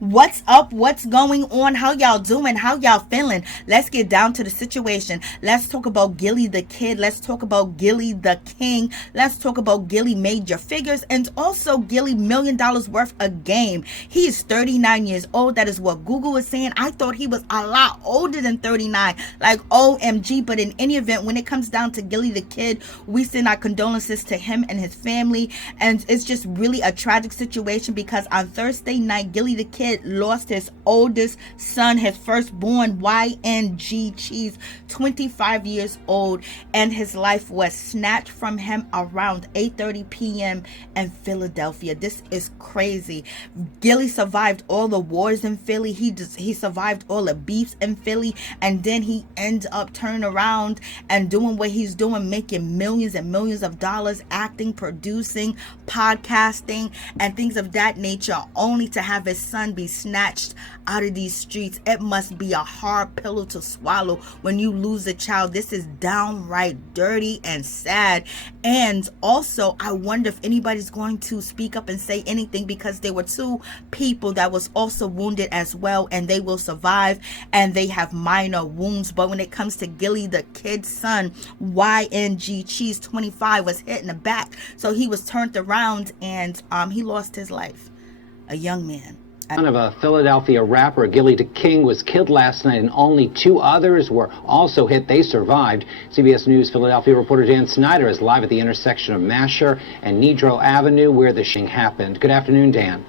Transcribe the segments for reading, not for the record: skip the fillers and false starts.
What's up? What's going on? How y'all doing? How y'all feeling? Let's get down to the situation. Let's talk about Gilly the kid. Let's talk about Gilly the king. Let's talk about Gilly major figures and also Gilly $1 million worth a game. He is 39 years old. That is what Google is saying. I thought he was a lot older than 39. Like OMG. But in any event, when it comes down to Gilly the kid, we send our condolences to him and his family. And it's just really a tragic situation because on Thursday night, Gilly the kid lost his oldest son, his firstborn, YNG Cheese, 25 years old, and his life was snatched from him around 8:30 p.m. in Philadelphia. This is crazy. Gilly survived all the wars in Philly. He survived all the beefs in Philly, and then he ends up turning around and doing what he's doing, making millions and millions of dollars, acting, producing, podcasting, and things of that nature, only to have his son be snatched out of these streets. It must be a hard pillow to swallow when you lose a child. This is downright dirty and sad. And also, I wonder if anybody's going to speak up and say anything, because there were two people that was also wounded as well, and they will survive and they have minor wounds. But when it comes to Gilly the kid's son, YNG Cheese 25, was hit in the back, so he was turned around and he lost his life. A young man. Son of a Philadelphia rapper, Gillie the King, was killed last night, and only two others were also hit. They survived. CBS News Philadelphia reporter Dan Snyder is live at the intersection of Masher and Nedrow Avenue, where the shooting happened. Good afternoon, Dan.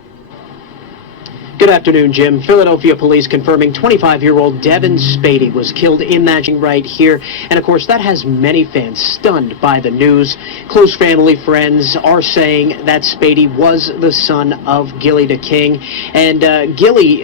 Good afternoon, Jim. Philadelphia police confirming 25-year-old Devin Spady was killed in that right here. And of course, that has many fans stunned by the news. Close family friends are saying that Spady was the son of Gilly the King. And Gilly,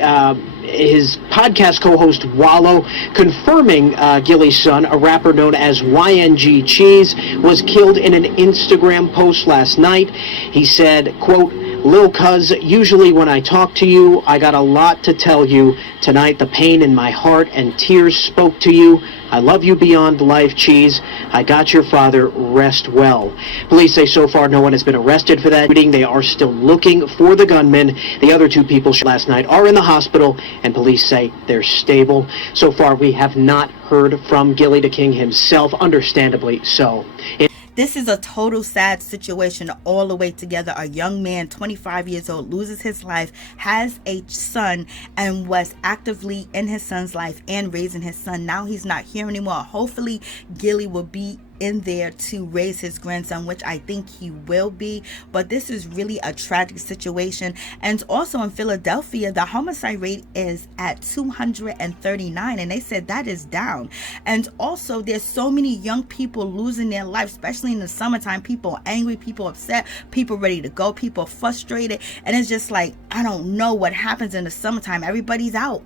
his podcast co-host Wallow, confirming Gilly's son, a rapper known as YNG Cheese, was killed in an Instagram post last night. He said, quote, "Lil' cuz, usually when I talk to you, I got a lot to tell you. Tonight, the pain in my heart and tears spoke to you. I love you beyond life, Cheese. I got your father. Rest well." Police say so far no one has been arrested for that shooting. They are still looking for the gunman. The other two people shot last night are in the hospital, and police say they're stable. So far, we have not heard from Gilly the King himself, understandably so. This is a total sad situation all the way together. A young man, 25 years old, loses his life, has a son, and was actively in his son's life and raising his son. Now he's not here anymore. Hopefully, Gilly will be in there to raise his grandson, which I think he will be. But this is really a tragic situation. And also in Philadelphia, the homicide rate is at 239, and they said that is down. And also, there's so many young people losing their life, especially in the summertime. People angry, people upset, people ready to go, people frustrated. And it's just like, I don't know what happens in the summertime. Everybody's out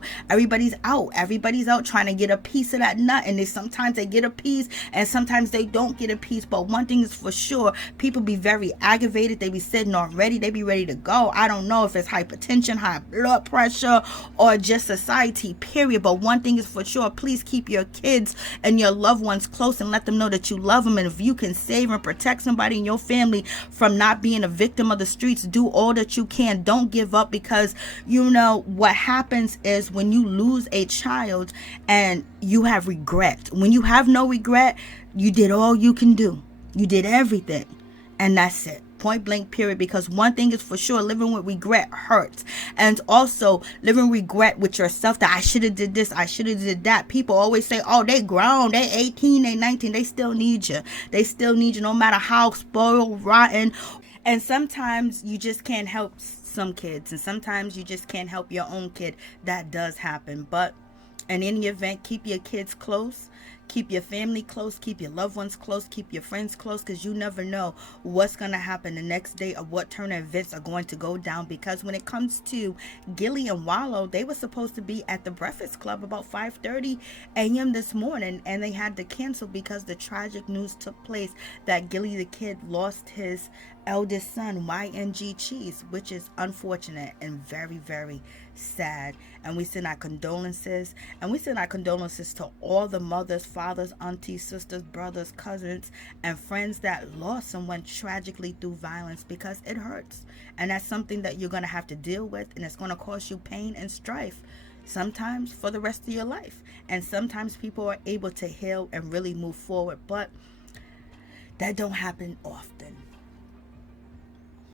trying to get a piece of that nut, and sometimes they get a piece and sometimes they don't get a piece. But one thing is for sure, people be very aggravated. They be sitting already, they be ready to go. I don't know if it's hypertension, high blood pressure, or just society, period. But one thing is for sure, please keep your kids and your loved ones close and let them know that you love them. And if you can save and protect somebody in your family from not being a victim of the streets, do all that you can. Don't give up, because you know what happens is when you lose a child and you have regret. When you have no regret, you did all you can do. You did everything, and that's it. Point blank, period. Because one thing is for sure, living with regret hurts. And also living regret with yourself, that I should have did this, I should have did that. People always say, oh, they grown, they 18, they 19, they still need you. They still need you, no matter how spoiled, rotten. And sometimes you just can't help some kids, and sometimes you just can't help your own kid. That does happen. But in any event, keep your kids close. Keep your family close, keep your loved ones close, keep your friends close, because you never know what's going to happen the next day or what turn of events are going to go down. Because when it comes to Gilly and Wallow, they were supposed to be at the Breakfast Club about 5:30 a.m. this morning, and they had to cancel because the tragic news took place that Gilly the kid lost his eldest son, YNG Cheese, which is unfortunate and very, very sad. And we send our condolences, to all the mothers, fathers, fathers, aunties, sisters, brothers, cousins, and friends that lost someone tragically through violence, because it hurts. And that's something that you're going to have to deal with, and it's going to cause you pain and strife, sometimes for the rest of your life. And sometimes people are able to heal and really move forward, but that don't happen often.